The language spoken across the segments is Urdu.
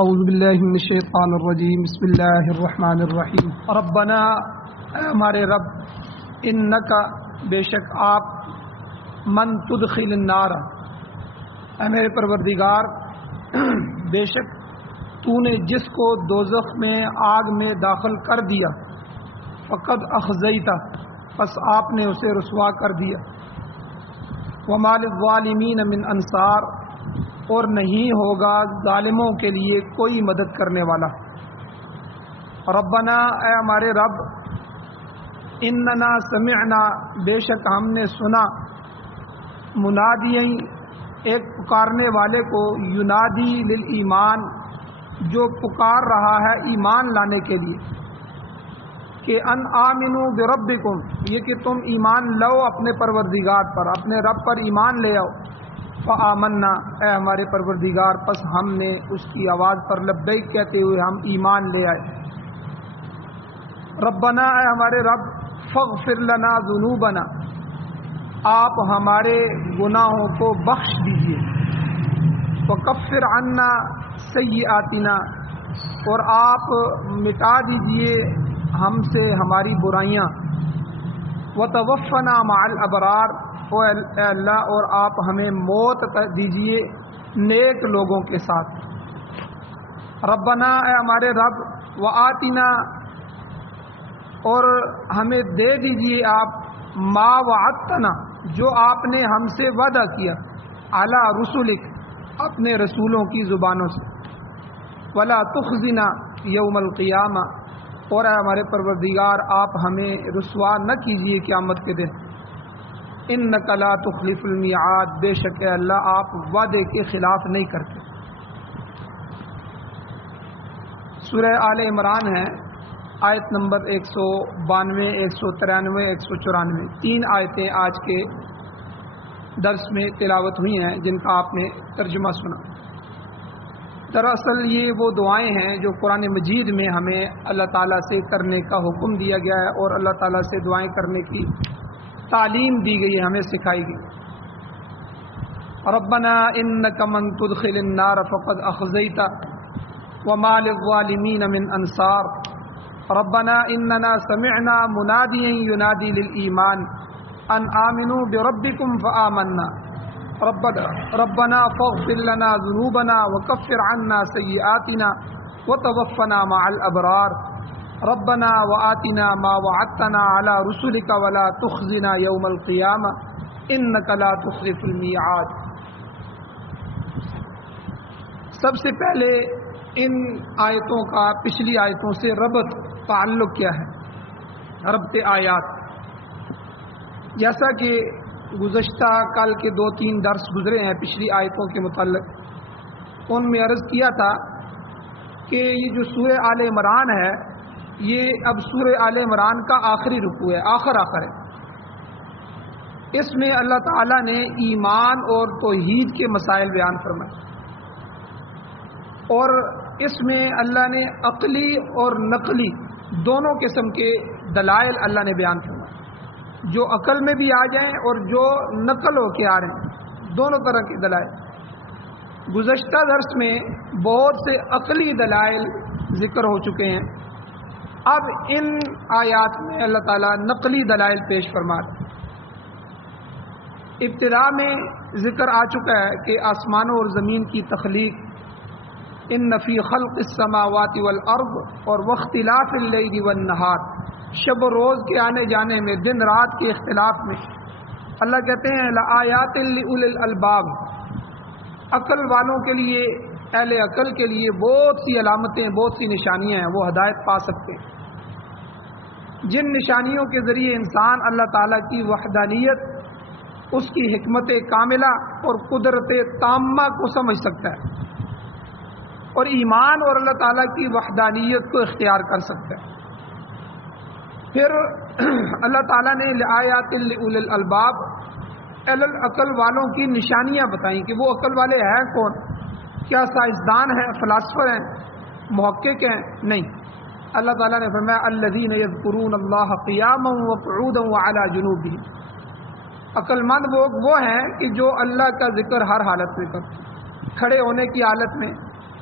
اعوذ باللہ من الشیطان الرجیم بسم اللہ الرحمن الرحیم ربنا اے ہمارے رب انکا بے شک آپ من تدخل النار اے میرے پروردگار بے شک تو نے جس کو دوزخ میں آگ میں داخل کر دیا فقد اخزیتا پس آپ نے اسے رسوا کر دیا وما للظالمین من انصار اور نہیں ہوگا ظالموں کے لیے کوئی مدد کرنے والا ربنا اے ہمارے رب اننا سمعنا بے شک ہم نے سنا منادی ایک پکارنے والے کو ینادی للایمان جو پکار رہا ہے ایمان لانے کے لیے کہ ان آمنو بربکم یہ کہ تم ایمان لو اپنے پروردگار پر اپنے رب پر ایمان لے آؤ فآمنا اے ہمارے پروردگار پس ہم نے اس کی آواز پر لبیک کہتے ہوئے ہم ایمان لے آئے ربنا اے ہمارے رب فاغفر لنا ذنوبنا آپ ہمارے گناہوں کو بخش دیجیے وکفر عنا سیئاتنا اور آپ مٹا دیجیے ہم سے ہماری برائیاں وتوفنا مع الابرار اے اللہ اور آپ ہمیں موت دیجیے نیک لوگوں کے ساتھ ربنا اے ہمارے رب وآتنا اور ہمیں دے دیجیے آپ ما وعدتنا جو آپ نے ہم سے وعدہ کیا علی رسولک اپنے رسولوں کی زبانوں سے ولا تخزنا یوم القیامہ اور اے ہمارے پروردگار آپ ہمیں رسوا نہ کیجیے قیامت کے دن انک لا تخلف المیعاد بے شک اللہ آپ وعدے کے خلاف نہیں کرتے سورہ آل عمران ہے آیت نمبر 192 193 194 تین آیتیں آج کے درس میں تلاوت ہوئی ہیں جن کا آپ نے ترجمہ سنا دراصل یہ وہ دعائیں ہیں جو قرآن مجید میں ہمیں اللہ تعالیٰ سے کرنے کا حکم دیا گیا ہے اور اللہ تعالیٰ سے دعائیں کرنے کی تعلیم دی گئی ہے ہمیں سکھائی گئی ربنا انک من تدخل النار فقد اخزیتا وما للظالمین من انصار ربنا اننا سمعنا منادیا ینادی للایمان ان آمنوا بربکم فآمنا ربنا فاغفر لنا ذنوبنا وکفر عنا سیئاتنا وتوفنا مع الابرار ربنا وآتنا ما وعدتنا على رسلك ولا تخزنا يوم القيامة انك لا تخلف الميعاد سب سے پہلے ان آیتوں کا پچھلی آیتوں سے ربط تعلق کیا ہے ربط آیات جیسا کہ گزشتہ کل کے 2-3 درس گزرے ہیں پچھلی آیتوں کے متعلق ان میں عرض کیا تھا کہ یہ جو سورہ آل عمران ہے یہ اب سورہ آل عمران کا آخری رکوع ہے آخر ہے اس میں اللہ تعالیٰ نے ایمان اور توحید کے مسائل بیان فرمائے اور اس میں اللہ نے عقلی اور نقلی دونوں قسم کے دلائل اللہ نے بیان فرمائے جو عقل میں بھی آ جائیں اور جو نقل ہو کے آ رہے ہیں دونوں طرح کے دلائل گزشتہ درس میں بہت سے عقلی دلائل ذکر ہو چکے ہیں اب ان آیات میں اللہ تعالیٰ نقلی دلائل پیش فرما رہے ابتدا میں ذکر آ چکا ہے کہ آسمانوں اور زمین کی تخلیق ان فی خلق السماوات والارض اور واختلاف اللیل والنہار شب و روز کے آنے جانے میں دن رات کے اختلاف میں اللہ کہتے ہیں لآیات لأولی الالباب عقل والوں کے لیے اہل عقل کے لیے بہت سی علامتیں بہت سی نشانیاں ہیں وہ ہدایت پا سکتے ہیں جن نشانیوں کے ذریعے انسان اللہ تعالیٰ کی وحدانیت اس کی حکمت کاملہ اور قدرت تامہ کو سمجھ سکتا ہے اور ایمان اور اللہ تعالیٰ کی وحدانیت کو اختیار کر سکتا ہے پھر اللہ تعالیٰ نے لآیات لأولی الالباب اہل العقل والوں کی نشانیاں بتائیں کہ وہ عقل والے ہیں کون کیا سائنسدان ہیں فلاسفر ہیں محقق ہیں نہیں اللہ تعالیٰ نے فرمایا الذین یذکرون اللہ قیاما وقعودا وعلی جنوبہم عقل مند وہ ہیں کہ جو اللہ کا ذکر ہر حالت میں کرتے کھڑے ہونے کی حالت میں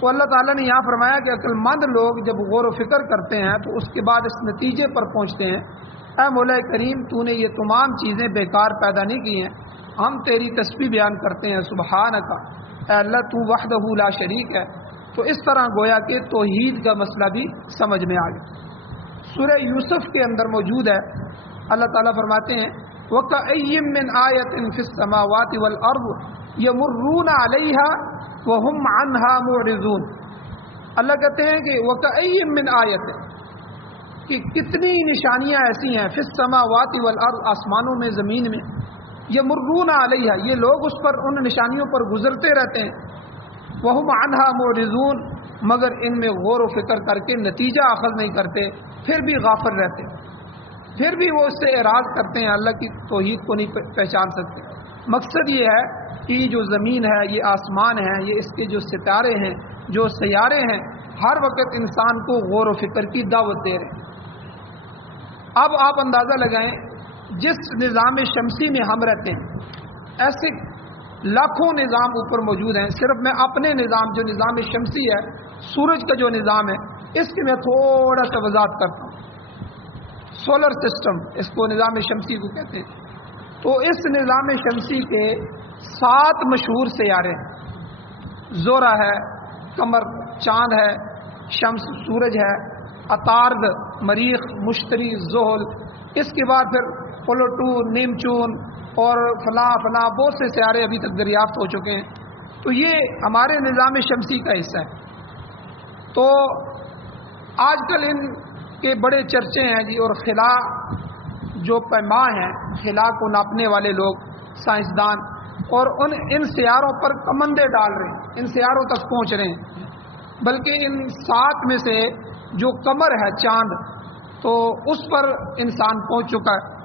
تو اللہ تعالیٰ نے یہاں فرمایا کہ عقل مند لوگ جب غور و فکر کرتے ہیں تو اس کے بعد اس نتیجے پر پہنچتے ہیں، اے مولا کریم تو نے یہ تمام چیزیں بیکار پیدا نہیں کی ہیں، ہم تیری تسبیح بیان کرتے ہیں سبحانک، اے اللہ تو وحدہ لا شریک ہے۔ تو اس طرح گویا کہ توحید کا مسئلہ بھی سمجھ میں آ گیا۔ سورہ یوسف کے اندر موجود ہے، اللہ تعالیٰ فرماتے ہیں وَكَأَيٍّ مِّنْ آیَةٍ فِي السَّمَاوَاتِ وَالْأَرْضِ يَمُرُّونَ عَلَيْهَا وَهُمْ عَنْهَا مُعْرِضُونَ۔ اللہ کہتے ہیں کہ وَكَأَيٍّ مِّنْ آیَةٍ، کہ کتنی نشانیاں ایسی ہیں، فِي السَّمَاوَاتِ وَالْأَرْضِ، آسمانوں میں زمین میں، یمرون علیہا، یہ لوگ اس پر ان نشانیوں پر گزرتے رہتے ہیں، وہم عنہا معرضون، مگر ان میں غور و فکر کر کے نتیجہ اخذ نہیں کرتے، پھر بھی غافل رہتے، پھر بھی وہ اس سے اعراض کرتے ہیں، اللہ کی توحید کو نہیں پہچان سکتے۔ مقصد یہ ہے کہ جو زمین ہے، یہ آسمان ہے، یہ اس کے جو ستارے ہیں، جو سیارے ہیں، ہر وقت انسان کو غور و فکر کی دعوت دے رہے ہیں۔ اب آپ اندازہ لگائیں، جس نظام شمسی میں ہم رہتے ہیں ایسے لاکھوں نظام اوپر موجود ہیں، صرف میں اپنے نظام جو نظام شمسی ہے، سورج کا جو نظام ہے، اس کی میں تھوڑا سا وضاحت کرتا ہوں۔ سولر سسٹم اس کو نظام شمسی کو کہتے ہیں۔ تو اس نظام شمسی کے 7 مشہور سیارے ہیں، زہرہ ہے، قمر چاند ہے، شمس سورج ہے، عطارد مریخ مشتری زحل، اس کے بعد پھر پلوٹو نیمچون اور فلاں فلاں بہت سے سیارے ابھی تک دریافت ہو چکے ہیں۔ تو یہ ہمارے نظام شمسی کا حصہ ہے۔ تو آج کل ان کے بڑے چرچے ہیں جی، اور خلا جو پیما ہیں، خلا کو ناپنے والے لوگ سائنسدان، اور ان سیاروں پر کمندے ڈال رہے ہیں، ان سیاروں تک پہنچ رہے ہیں، بلکہ ان 7 میں سے جو قمر ہے چاند، تو اس پر انسان پہنچ چکا ہے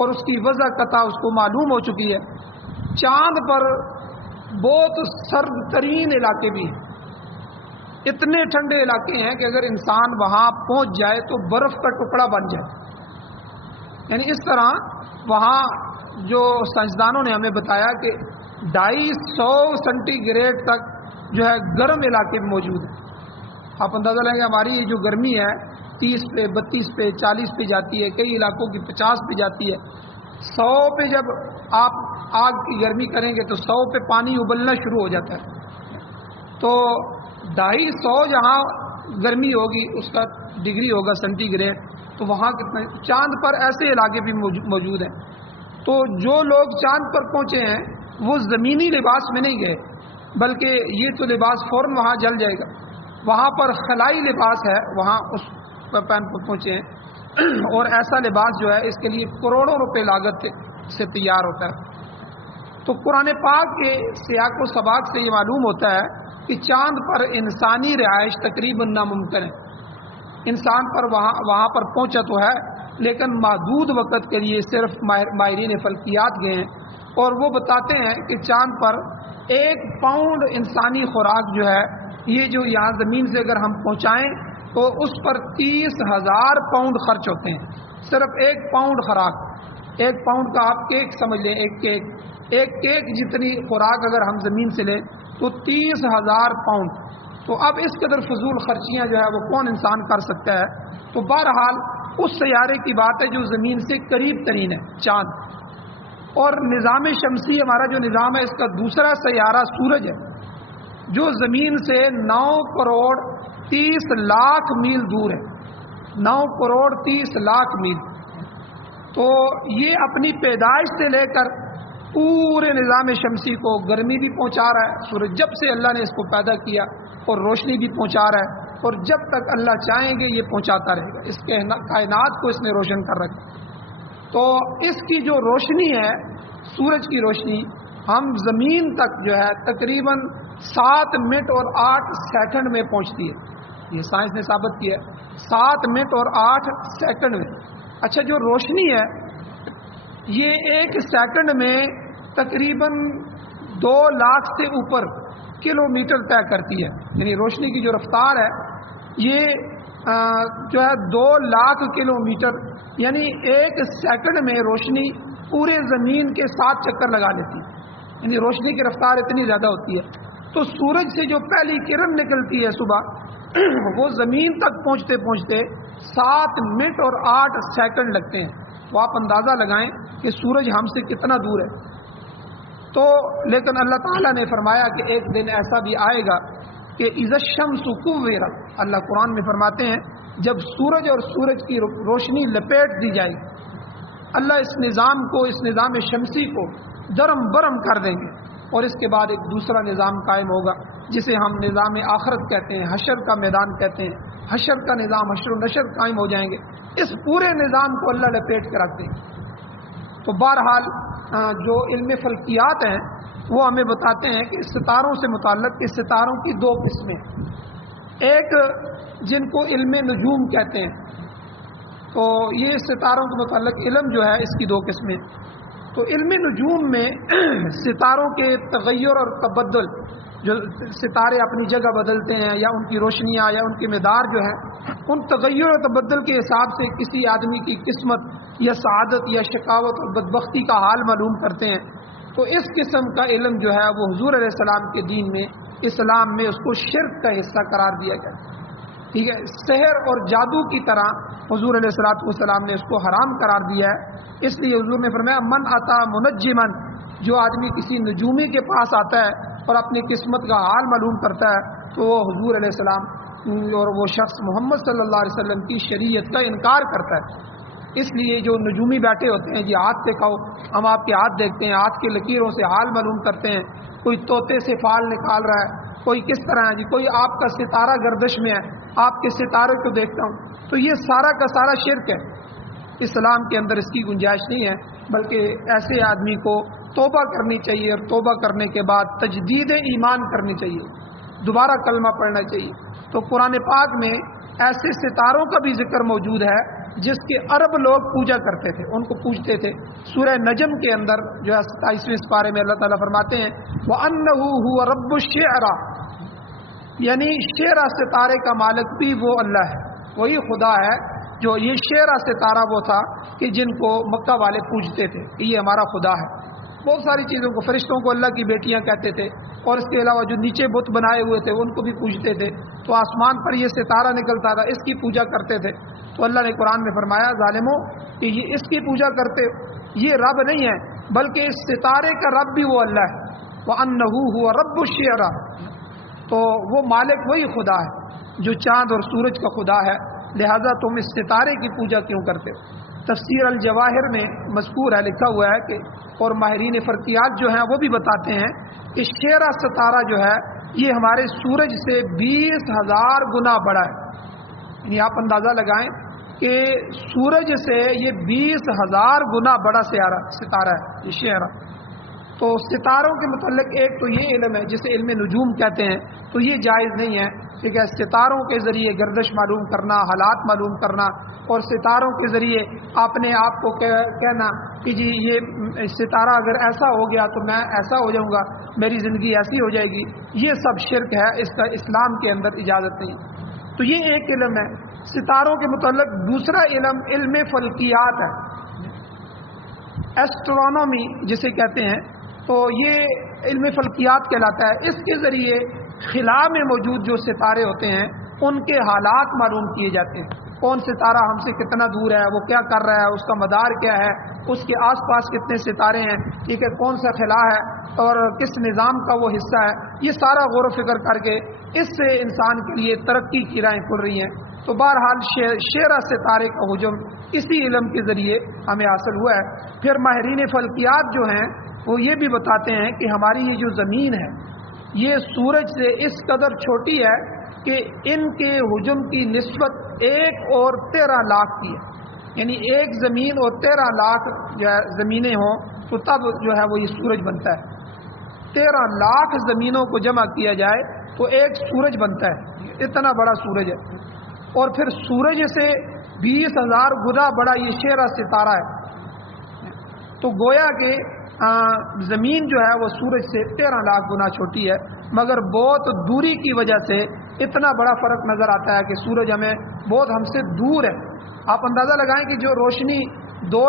اور اس کی وضع قطع اس کو معلوم ہو چکی ہے۔ چاند پر بہت سرد ترین علاقے بھی ہیں، اتنے ٹھنڈے علاقے ہیں کہ اگر انسان وہاں پہنچ جائے تو برف کا ٹکڑا بن جائے۔ یعنی اس طرح وہاں جو سائنسدانوں نے ہمیں بتایا کہ 250 سینٹی گریڈ تک جو ہے گرم علاقے موجود ہیں۔ آپ اندازہ لیں گے ہماری یہ جو گرمی ہے 30 پہ 32 پہ 40 پہ جاتی ہے، کئی علاقوں کی 50 پہ جاتی ہے، 100 پہ جب آپ آگ کی گرمی کریں گے تو 100 پہ پانی ابلنا شروع ہو جاتا ہے۔ تو 250 جہاں گرمی ہوگی اس کا ڈگری ہوگا سینٹی گریڈ، تو وہاں کتنا، چاند پر ایسے علاقے بھی موجود ہیں۔ تو جو لوگ چاند پر پہنچے ہیں وہ زمینی لباس میں نہیں گئے، بلکہ یہ تو لباس فوراً وہاں جل جائے گا، وہاں پر خلائی لباس ہے، وہاں اس پر پہنچے ہیں، اور ایسا لباس جو ہے اس کے لیے کروڑوں روپے لاگت سے تیار ہوتا ہے۔ تو قرآن پاک کے سیاق و سباق سے یہ معلوم ہوتا ہے کہ چاند پر انسانی رہائش تقریباً ناممکن ہے۔ انسان پر وہاں پر پہنچا تو ہے، لیکن محدود وقت کے لیے صرف ماہرین فلکیات گئے ہیں، اور وہ بتاتے ہیں کہ چاند پر 1 پاؤنڈ انسانی خوراک جو ہے، یہ جو یہاں زمین سے اگر ہم پہنچائیں تو اس پر 30,000 پاؤنڈ خرچ ہوتے ہیں، صرف 1 پاؤنڈ خوراک۔ 1 پاؤنڈ کا آپ کیک سمجھ لیں، ایک کیک جتنی خوراک اگر ہم زمین سے لیں تو 30,000 پاؤنڈ۔ تو اب اس قدر فضول خرچیاں جو ہے وہ کون انسان کر سکتا ہے؟ تو بہرحال اس سیارے کی بات ہے جو زمین سے قریب ترین ہے، چاند۔ اور نظام شمسی ہمارا جو نظام ہے، اس کا دوسرا سیارہ سورج ہے، جو زمین سے 9 کروڑ 30 لاکھ میل دور ہے، 9 کروڑ 30 لاکھ میل۔ تو یہ اپنی پیدائش سے لے کر پورے نظام شمسی کو گرمی بھی پہنچا رہا ہے، سورج جب سے اللہ نے اس کو پیدا کیا، اور روشنی بھی پہنچا رہا ہے، اور جب تک اللہ چاہیں گے یہ پہنچاتا رہے گا، اس کے کائنات کو اس نے روشن کر رکھا۔ تو اس کی جو روشنی ہے، سورج کی روشنی، ہم زمین تک جو ہے تقریباً 7 منٹ اور 8 سیکنڈ میں پہنچتی ہے، یہ سائنس نے ثابت کیا ہے، 7 منٹ اور 8 سیکنڈ میں۔ اچھا، جو روشنی ہے یہ 1 سیکنڈ میں تقریباً 2 لاکھ سے اوپر کلومیٹر طے کرتی ہے، یعنی روشنی کی جو رفتار ہے یہ جو ہے 2 لاکھ کلومیٹر، یعنی 1 سیکنڈ میں روشنی پورے زمین کے 7 چکر لگا لیتی ہے، یعنی روشنی کی رفتار اتنی زیادہ ہوتی ہے۔ تو سورج سے جو پہلی کرن نکلتی ہے صبح وہ زمین تک پہنچتے پہنچتے 7 منٹ اور 8 سیکنڈ لگتے ہیں. وہ آپ اندازہ لگائیں کہ سورج ہم سے کتنا دور ہے. تو لیکن اللہ تعالیٰ نے فرمایا کہ ایک دن ایسا بھی آئے گا کہ اذا الشمس کوورت، اللہ قرآن میں فرماتے ہیں جب سورج اور سورج کی روشنی لپیٹ دی جائے گی، اللہ اس نظام کو، اس نظام شمسی کو درم برم کر دیں گے، اور اس کے بعد ایک دوسرا نظام قائم ہوگا جسے ہم نظام آخرت کہتے ہیں، حشر کا میدان کہتے ہیں. حشر کا نظام، حشر و نشر قائم ہو جائیں گے. اس پورے نظام کو اللہ لپیٹ کر رکھتے ہیں. تو بہرحال جو علم فلکیات ہیں وہ ہمیں بتاتے ہیں کہ ستاروں سے متعلق اس ستاروں کی 2 قسمیں، ایک جن کو علم نجوم کہتے ہیں. تو یہ ستاروں کے متعلق علم جو ہے اس کی 2 قسمیں. تو علم نجوم میں ستاروں کے تغیر اور تبدل، جو ستارے اپنی جگہ بدلتے ہیں یا ان کی روشنیاں یا ان کے مدار جو ہیں، ان تغیر اور تبدل کے حساب سے کسی آدمی کی قسمت یا سعادت یا شقاوت اور بدبختی کا حال معلوم کرتے ہیں. تو اس قسم کا علم جو ہے وہ حضور علیہ السلام کے دین میں، اسلام میں اس کو شرک کا حصہ قرار دیا گیا. ٹھیک ہے، سحر اور جادو کی طرح حضور علیہ السلام نے اس کو حرام قرار دیا ہے. اس لیے حضور نے فرمایا من آتا منجمن، جو آدمی کسی نجومی کے پاس آتا ہے اور اپنی قسمت کا حال معلوم کرتا ہے تو وہ حضور علیہ السلام اور وہ شخص محمد صلی اللہ علیہ وسلم کی شریعت کا انکار کرتا ہے. اس لیے جو نجومی بیٹھے ہوتے ہیں، جی ہاتھ دکھاؤ، ہم آپ کے ہاتھ دیکھتے ہیں، ہاتھ کے لکیروں سے حال معلوم کرتے ہیں. کوئی طوطے سے فال نکال رہا ہے، کوئی کس طرح ہے، جی کوئی آپ کا ستارہ گردش میں ہے، آپ کے ستارے کو دیکھتا ہوں. تو یہ سارا کا سارا شرک ہے. اسلام کے اندر اس کی گنجائش نہیں ہے، بلکہ ایسے آدمی کو توبہ کرنی چاہیے، اور توبہ کرنے کے بعد تجدید ایمان کرنی چاہیے، دوبارہ کلمہ پڑھنا چاہیے. تو قرآن پاک میں ایسے ستاروں کا بھی ذکر موجود ہے جس کے عرب لوگ پوجا کرتے تھے، ان کو پوجتے تھے. سورہ نجم کے اندر جو ہے 27ویں سپارے میں اللہ تعالیٰ فرماتے ہیں وَأَنَّهُ هُوَ رَبُّ الشِّعْرَى، یعنی شعرا ستارے کا مالک بھی وہ اللہ ہے، وہی خدا ہے. جو یہ شعرا ستارہ وہ تھا کہ جن کو مکہ والے پوجتے تھے کہ یہ ہمارا خدا ہے. بہت ساری چیزوں کو، فرشتوں کو اللہ کی بیٹیاں کہتے تھے، اور اس کے علاوہ جو نیچے بت بنائے ہوئے تھے ان کو بھی پوجتے تھے. تو آسمان پر یہ ستارہ نکلتا تھا، اس کی پوجا کرتے تھے. تو اللہ نے قرآن میں فرمایا ظالموں کہ یہ اس کی پوجا کرتے، یہ رب نہیں ہے، بلکہ اس ستارے کا رب بھی وہ اللہ ہے. وَأَنَّهُ هُوَ رَبُّ الشِّعْرَى، تو وہ مالک وہی خدا ہے جو چاند اور سورج کا خدا ہے، لہذا تم اس ستارے کی پوجا کیوں کرتے ہو. تفسیر الجواہر میں مذکور ہے، لکھا ہوا ہے کہ، اور ماہرین فرقیات جو ہیں وہ بھی بتاتے ہیں کہ شعرا ستارہ جو ہے یہ ہمارے سورج سے 20,000 گنا بڑا ہے. یعنی آپ اندازہ لگائیں کہ سورج سے یہ 20,000 گنا بڑا ستارہ ہے یہ شعرا. تو ستاروں کے متعلق ایک تو یہ علم ہے جسے علم نجوم کہتے ہیں، تو یہ جائز نہیں ہے. ٹھیک ہے، ستاروں کے ذریعے گردش معلوم کرنا، حالات معلوم کرنا، اور ستاروں کے ذریعے اپنے آپ کو کہنا کہ جی یہ ستارہ اگر ایسا ہو گیا تو میں ایسا ہو جاؤں گا، میری زندگی ایسی ہو جائے گی، یہ سب شرک ہے، اس کا اسلام کے اندر اجازت نہیں. تو یہ ایک علم ہے. ستاروں کے متعلق دوسرا علم علم فلکیات ہے، ایسٹرونومی جسے کہتے ہیں. تو یہ علم فلکیات کہلاتا ہے. اس کے ذریعے خلا میں موجود جو ستارے ہوتے ہیں ان کے حالات معلوم کیے جاتے ہیں. کون ستارہ ہم سے کتنا دور ہے، وہ کیا کر رہا ہے، اس کا مدار کیا ہے، اس کے آس پاس کتنے ستارے ہیں، ٹھیک ہے، کون سا خلا ہے اور کس نظام کا وہ حصہ ہے. یہ سارا غور و فکر کر کے اس سے انسان کے لیے ترقی کی راہیں کھل رہی ہیں. تو بہرحال شعرا ستارے کا حجم اسی علم کے ذریعے ہمیں حاصل ہوا ہے. پھر ماہرین فلکیات جو ہیں وہ یہ بھی بتاتے ہیں کہ ہماری یہ جو زمین ہے یہ سورج سے اس قدر چھوٹی ہے کہ ان کے حجم کی نسبت 1 اور 13 لاکھ کی ہے. یعنی ایک زمین اور 13 لاکھ زمینیں ہوں تو تب جو ہے وہ یہ سورج بنتا ہے. 13 لاکھ زمینوں کو جمع کیا جائے تو ایک سورج بنتا ہے، اتنا بڑا سورج ہے. اور پھر سورج سے 20,000 گنا بڑا یہ شعرا ستارہ ہے. تو گویا کہ زمین جو ہے وہ سورج سے 13 لاکھ گنا چھوٹی ہے، مگر بہت دوری کی وجہ سے اتنا بڑا فرق نظر آتا ہے کہ سورج ہمیں بہت ہم سے دور ہے. آپ اندازہ لگائیں کہ جو روشنی 2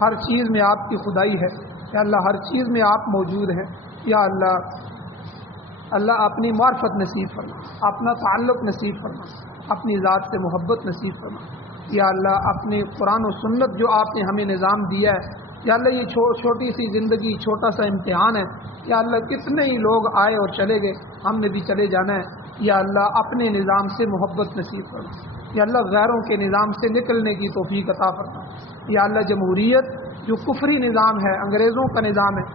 ہر چیز میں آپ کی خدائی ہے، یا اللہ ہر چیز میں آپ موجود ہیں، یا اللہ اپنی معرفت نصیب فرما، اپنا تعلق نصیب فرما، اپنی ذات سے محبت نصیب فرما، یا اللہ اپنے قرآن و سنت جو آپ نے ہمیں نظام دیا ہے، یا اللہ یہ چھوٹی سی زندگی، چھوٹا سا امتحان ہے، یا اللہ کتنے ہی لوگ آئے اور چلے گئے، ہم نے بھی چلے جانا ہے، یا اللہ اپنے نظام سے محبت نصیب فرما، یا اللہ غیروں کے نظام سے نکلنے کی توفیق عطا فرما، یا اللہ جمہوریت جو کفری نظام ہے، انگریزوں کا نظام ہے،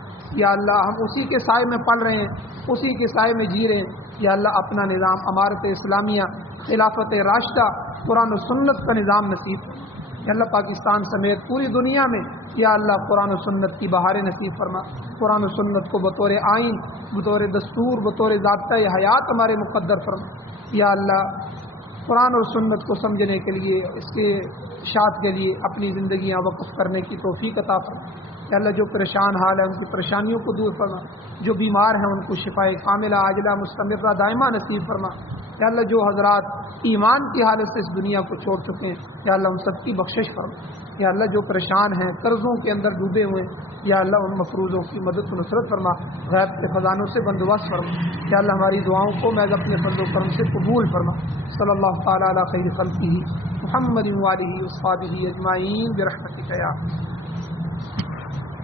یا اللہ ہم اسی کے سائے میں پل رہے ہیں، اسی کے سائے میں جی رہے ہیں، یا اللہ اپنا نظام امارت اسلامیہ، خلافت راشدہ، قرآن و سنت کا نظام نصیب فرما، یا اللہ پاکستان سمیت پوری دنیا میں یا اللہ قرآن و سنت کی بہاریں نصیب فرما، قرآن و سنت کو بطور آئین، بطور دستور، بطور ضابطۂ حیات ہمارے مقدر فرما، یا اللہ قرآن اور سنت کو سمجھنے کے لیے، اس کے اشاعت کے لیے اپنی زندگیاں وقف کرنے کی توفیق عطا فرما، یا اللہ جو پریشان حال ہے ان کی پریشانیوں کو دور فرما، جو بیمار ہیں ان کو شفائے کاملہ عاجلہ مستمرہ دائمہ نصیب فرما، یا اللہ جو حضرات ایمان کی حالت سے اس دنیا کو چھوڑ چکے ہیں یا اللہ ان سب کی بخشش فرما، یا اللہ جو پریشان ہیں، قرضوں کے اندر ڈوبے ہوئے ہیں، یا اللہ ان مفروضوں کی مدد و نصرت فرما، غیب کے خزانوں سے بندوبست فرما، یا اللہ ہماری دعاؤں کو محض اپنے فضل و کرم سے قبول فرما، صلی اللہ تعالی علی خیر خلقہ محمد وآلہ وصحبہ اجمعین برحمتک یا